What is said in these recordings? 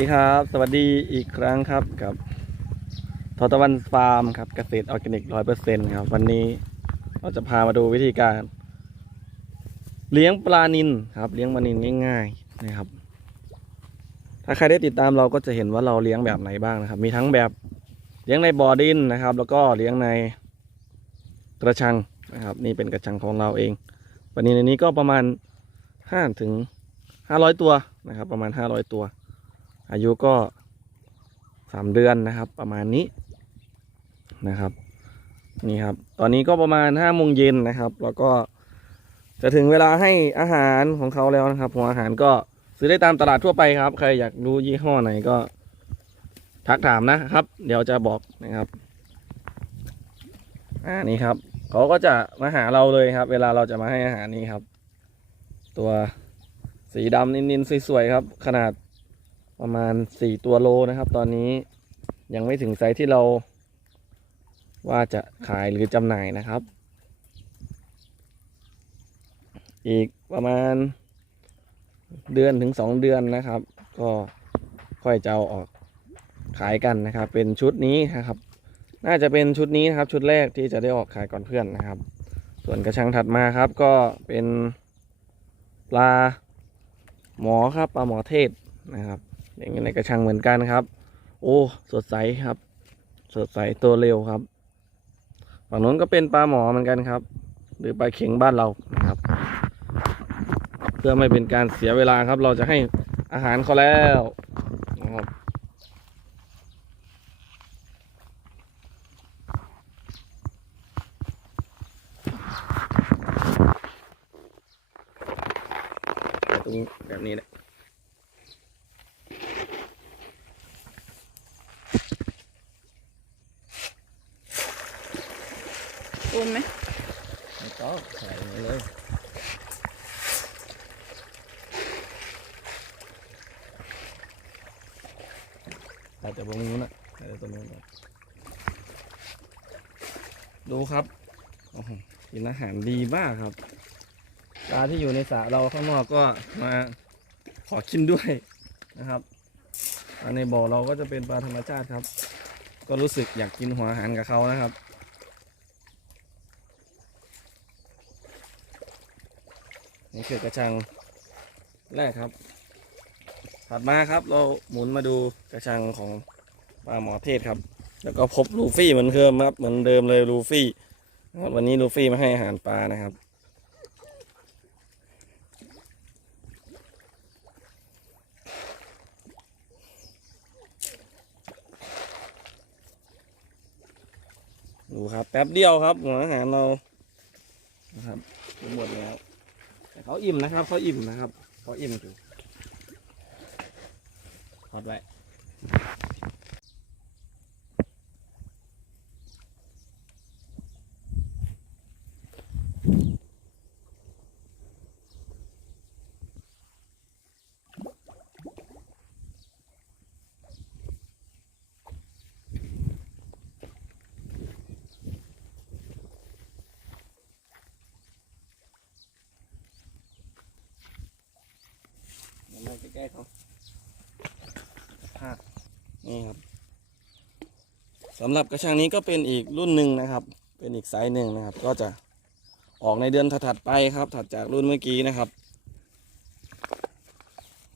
วัสดีครับ สวัสดีอีกครั้งครับกับทอตะวันฟาร์มครับเกษตรออร์แกนิกร้อยเปอร์เซ็นต์ครับ วันนี้เราจะพามาดูวิธีการ เลี้ยงปลานินครับ เลี้ยงปลานินง่าย ๆนะครับ ถ้าใครได้ติดตามเราก็จะเห็นว่าเราเลี้ยงแบบไหนบ้างนะครับ มีทั้งแบบเลี้ยงในบ่อดินนะครับ แล้วก็เลี้ยงในกระชังนะครับ นี่เป็นกระชังของเราเองปลานินในนี้ก็ประมาณห้าถึงห้าร้อยตัวนะครับ ประมาณห้าร้อยตัว อายุก็สามเดือนนะครับ ประมาณนี้นะครับ นี่ครับ ตอนนี้ก็ประมาณห้าโมงเย็นนะครับ แล้วก็จะถึงเวลาให้อาหารของเขาแล้วนะครับหัวอาหารก็ซื้อได้ตามตลาดทั่วไปครับ ใครอยากรู้ยี่ห้อไหนก็ ทักถามนะครับ เดี๋ยวจะบอกนะครับอ่านี่ครับเขาก็จะมาหาเราเลยครับ เวลาเราจะมาให้อาหารนี่ครับ ตัวสีดำนินๆสวยๆครับ ขนาด ประมาณสี่ตัวโลนะครับ ตอนนี้ยังไม่ถึงไซส์ที่เรา ว่าจะขายหรือจำหน่ายนะครับ อีกประมาณเดือนถึงสองเดือนนะครับ ก็ค่อยจะเอาออกขายกันนะครับ เป็นชุดนี้นะครับ น่าจะเป็นชุดนี้นะครับ ชุดแรกที่จะได้ออกขายก่อนเพื่อนนะครับ ส่วนกระชังถัดมาครับ ก็เป็นปลาหมอครับปลาหมอเทศนะครับ ย่างนี้ในกระชังเหมือนกันครับ โอ้สดใสครับ สดใสตัวเร็วครับฝั่งนู้นก็เป็นปลาหมอเหมือนกันครับ หรือปลาเข็งบ้านเรานะครับ เพื่อไม่เป็นการเสียเวลาครับ เราจะให้อาหารเขาแล้วนะครับตรงแบบนี้แหละ อุ้มไหม ไม่ต้องใส่อย่างนี้เลย แต่ตรงนู้นนะใส่แต่ตรงนู้นดูครับกินอาหารดีมากครับปลาที่อยู่ในสระเราข้างนอกก็มาขอกินด้วยนะครับปลาในบ่อเราก็จะเป็นปลาธรรมชาติครับ ก็รู้สึกอยากกินหัวอาหารกับเขานะครับนี่คือกระชังแรกครับ ถัดมาครับเราหมุนมาดูกระชังของปลาหมอเทศครับ แล้วก็พบลูฟี่เหมือนเดิมครับ เหมือนเดิมเลยลูฟี่วันนี้ลูฟี่มาให้อาหารปลานะครับดูครับแป๊บเดียวครับหัวอาหารเรานะครับหมดแล้วแต่เขาอิ่มนะครับเขาอิ่มนะครับเขาอิ่มอยู่ ทอดไว้มาใกล้ๆเขา นี่ครับสำหรับกระชังนี้ก็เป็นอีกรุ่นหนึ่งนะครับ เป็นอีกไซส์หนึ่งนะครับ ก็จะออกในเดือนถัดไปครับ ถัดจากรุ่นเมื่อกี้นะครับ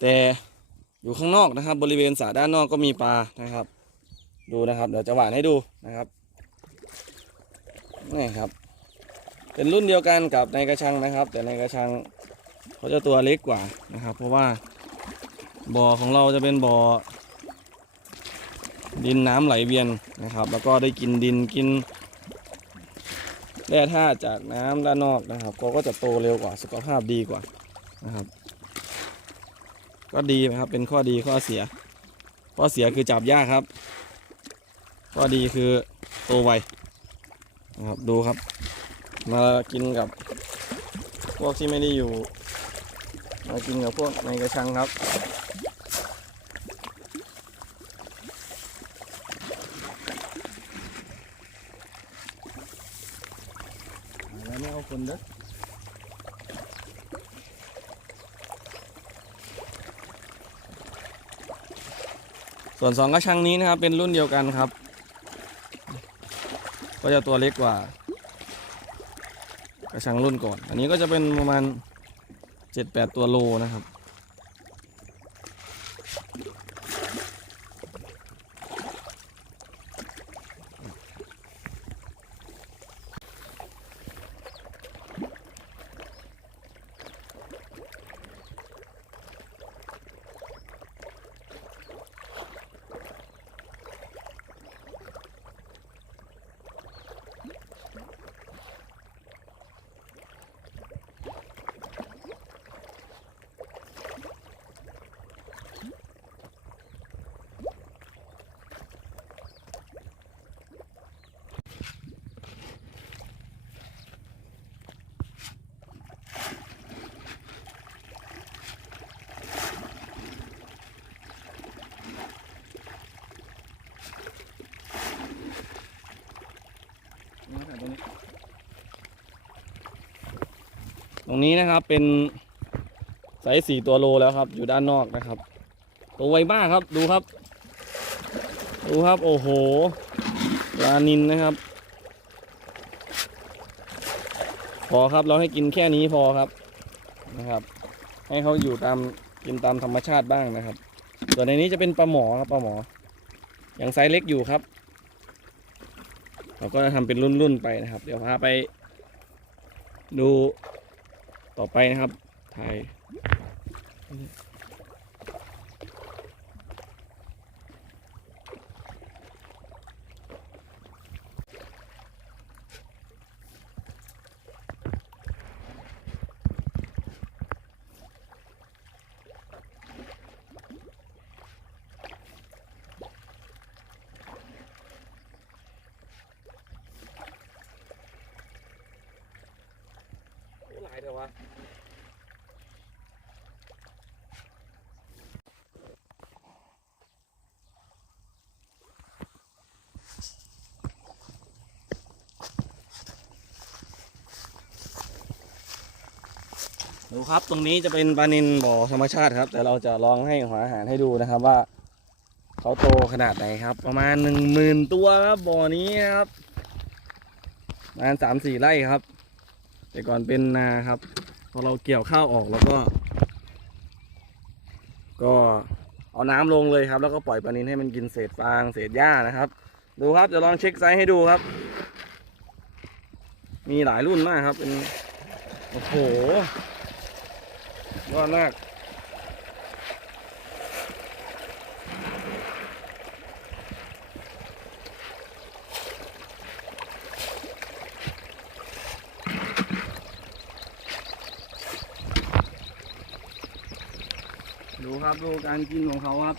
แต่อยู่ข้างนอกนะครับ บริเวณสระด้านนอกก็มีปลานะครับ ดูนะครับ เดี๋ยวจะหวานให้ดูนะครับนี่ครับ เป็นรุ่นเดียวกันกับในกระชังนะครับ แต่ในกระชังเขาจะตัวเล็กกว่านะครับ เพราะว่าบ่อของเราจะเป็นบ่อ ดินน้ำไหลเวียนนะครับ แล้วก็ได้กินดินกินแร่ธาตุจากน้ำด้านนอกนะครับ ก็ก็จะโตเร็วกว่าสุขภาพดีกว่านะครับ ก็ดีนะครับเป็นข้อดีข้อเสีย ข้อเสียคือจับยากครับ ข้อดีคือโตไวนะครับดูครับ มากินกับพวกที่ไม่ได้อยู่ มากินกับพวกในกระชังครับ แล้วไม่เอา คนเด้อส่วนสองกระชังนี้นะครับ เป็นรุ่นเดียวกันครับ ก็จะตัวเล็กกว่า กระชังรุ่นก่อน อันนี้ก็จะเป็นประมาณเจ็ดแปดตัวโลนะครับ รงนี้นะครับเป็นไซส์สี่ตัวโลแล้วครับ อยู่ด้านนอกนะครับ ตัวไวมากครับดูครับ ดูครับโอ้โหปลานินนะครับ พอครับเราให้กินแค่นี้พอครับนะครับ ให้เขาอยู่ตามกินตามธรรมชาติบ้างนะครับ ส่วนในนี้จะเป็นปลาหมอครับปลาหมอยังไซส์เล็กอยู่ครับเราก็จะทำเป็นรุ่นๆไปนะครับ เดี๋ยวพาไปดู ต่อไปนะครับถ่ายหลายเถอะวะ ดูครับตรงนี้จะเป็นปลานินบ่อธรรมชาติครับ แต่เราจะลองให้หัวอาหารให้ดูนะครับว่าเขาโตขนาดไหนครับ ประมาณหนึ่งหมื่นตัวครับบ่อนี้ครับประมาณสามสี่ไร่ครับ แต่ก่อนเป็นนาครับ พอเราเกี่ยวข้าวออกแล้วก็ ก็เอาน้ำลงเลยครับ แล้วก็ปล่อยปลานินให้มันกินเศษฟางเศษหญ้านะครับ ดูครับจะลองเช็คไซส์ให้ดูครับ มีหลายรุ่นมากครับเป็นโอ้โห ยอดมากดูครับดูการกินของเขาครับ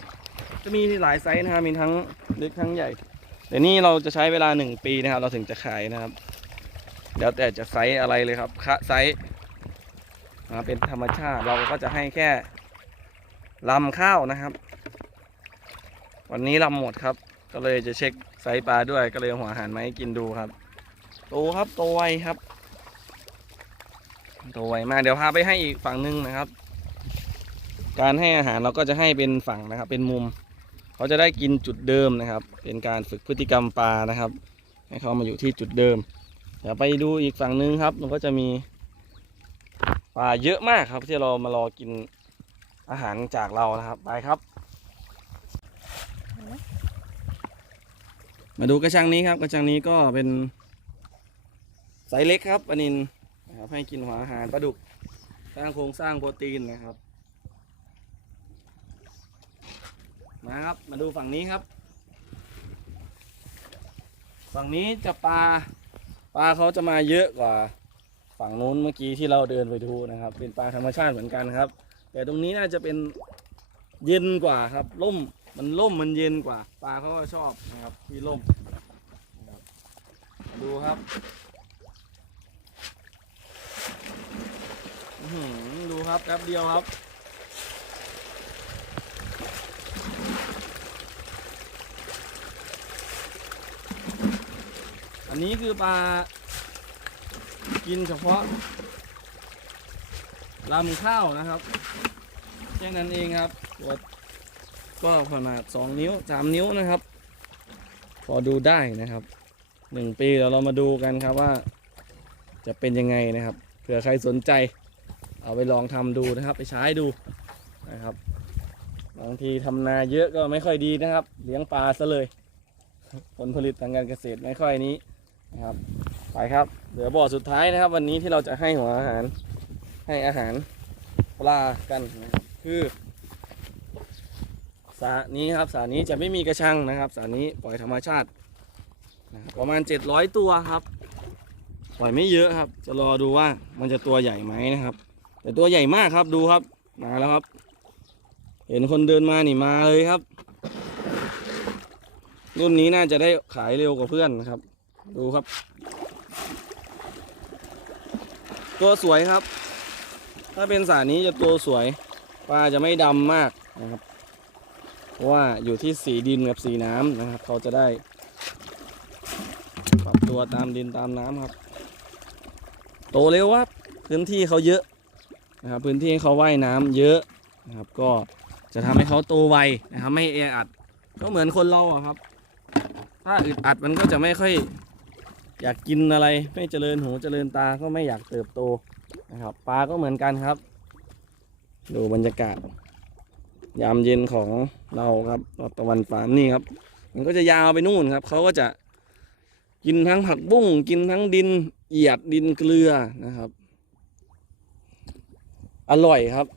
จะมีหลายไซส์นะครับมีทั้งเล็กทั้งใหญ่แต่นี่เราจะใช้เวลาหนึ่งปีนะครับ เราถึงจะขายนะครับ แล้วแต่จะไซส์อะไรเลยครับคะไซส์ นะเป็นธรรมชาติเราก็จะให้แค่ลำข้าวนะครับ วันนี้ลำหมดครับ ก็เลยจะเช็คไซส์ปลาด้วยก็เลยเอาหัวอาหารมาให้กินดูครับโตครับโตไวครับโตไวมากเดี๋ยวพาไปให้อีกฝั่งหนึงนะครับ การให้อาหารเราก็จะให้เป็นฝั่งนะครับ เป็นมุมเขาจะได้กินจุดเดิมนะครับ เป็นการฝึกพฤติกรรมปลานะครับ ให้เขามาอยู่ที่จุดเดิมเดี๋ยวไปดูอีกฝั่งหนึงครับ มันก็จะมี ปลาเยอะมากครับที่เรามารอกินอาหารจากเรานะครับ ไปครับ มาดูกระชังนี้ครับ กระชังนี้ก็เป็นไซส์เล็กครับปลานินนะครับให้กินหัวอาหารปลาดุกสร้างโครงสร้างโปรตีนนะครับ มาครับมาดูฝั่งนี้ครับ ฝั่งนี้จะปลาปลาเขาจะมาเยอะกว่า ฝั่งนู้นเมื่อกี้ที่เราเดินไปดูนะครับ เป็นปลาธรรมชาติเหมือนกันครับ แต่ตรงนี้น่าจะเป็นเย็นกว่าครับร่มมันร่มมันเย็นกว่า ปลาเขาก็ชอบนะครับที่ร่มดูครับดูครับแป๊บเดียวครับอันนี้คือปลา กินเฉพาะลำข้าวนะครับแค่นั้นเองครับตัวก็ขนาดสองนิ้วสามนิ้วนะครับ พอดูได้นะครับหนึ่งปีเดี๋ยวเรามาดูกันครับว่า จะเป็นยังไงนะครับเผื่อใครสนใจ เอาไปลองทำดูนะครับ ไปใช้ดูนะครับบางทีทำนาเยอะก็ไม่ค่อยดีนะครับ เลี้ยงปลาซะเลย ผลผลิตทางการเกษตรไม่ค่อยนี้นะครับ ไปครับ เหลือบ่อสุดท้ายนะครับ วันนี้ที่เราจะให้หัวอาหาร ให้อาหารปลากันนะครับคือสระนี้ครับสระนี้จะไม่มีกระชังนะครับสระนี้ปล่อยธรรมชาตินะครับประมาณ 700 ตัวครับ ปล่อยไม่เยอะครับ จะรอดูว่ามันจะตัวใหญ่ไหมนะครับ แต่ตัวใหญ่มากครับดูครับมาแล้วครับ เห็นคนเดินมานี่มาเลยครับ รุ่นนี้น่าจะได้ขายเร็วกว่าเพื่อนนะครับ ดูครับ ตัวสวยครับ ถ้าเป็นสานี้จะตัวสวยปลาจะไม่ดำมากนะครับเพราะว่าอยู่ที่สีดินกับสีน้ำนะครับ เขาจะได้ปรับตัวตามดินตามน้ำครับ โตเร็วครับพื้นที่เขาเยอะนะครับพื้นที่เขาว่ายน้ำเยอะนะครับ ก็จะทำให้เขาโตไวนะครับ ไม่แออัดก็เหมือนคนเราอะครับ ถ้าอึดอัดมันก็จะไม่ค่อย อยากกินอะไรไม่เจริญหูเจริญตาก็ไม่อยากเติบโตนะครับปลาก็เหมือนกันครับ ดูบรรยากาศ ยามเย็นของเราครับตะวันฟาร์มนี่ครับ มันก็จะยาวไปนู่นครับเขาก็จะกินทั้งผักบุ้งกินทั้งดินเอียดดินเกลือนะครับ อร่อยครับ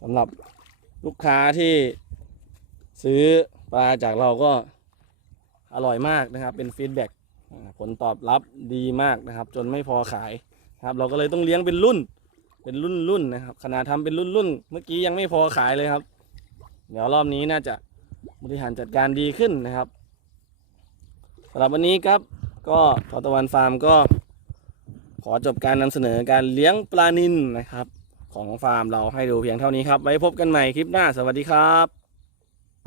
สำหรับลูกค้าที่ซื้อปลาจากเราก็อร่อยมากนะครับ เป็นฟีดแบ็ก ผลตอบรับดีมากนะครับ จนไม่พอขายครับ เราก็เลยต้องเลี้ยงเป็นรุ่น เป็นรุ่นรุ่นนะครับขนาดทำเป็นรุ่นรุ่นเมื่อกี้ยังไม่พอขายเลยครับ เดี๋ยวรอบนี้น่าจะบริหารจัดการดีขึ้นนะครับสำหรับวันนี้ครับก็ทอตะวันฟาร์มก็ ขอจบการนำเสนอการเลี้ยงปลานิลนะครับ ของฟาร์มเราให้ดูเพียงเท่านี้ครับ ไว้พบกันใหม่คลิปหน้าสวัสดีครับ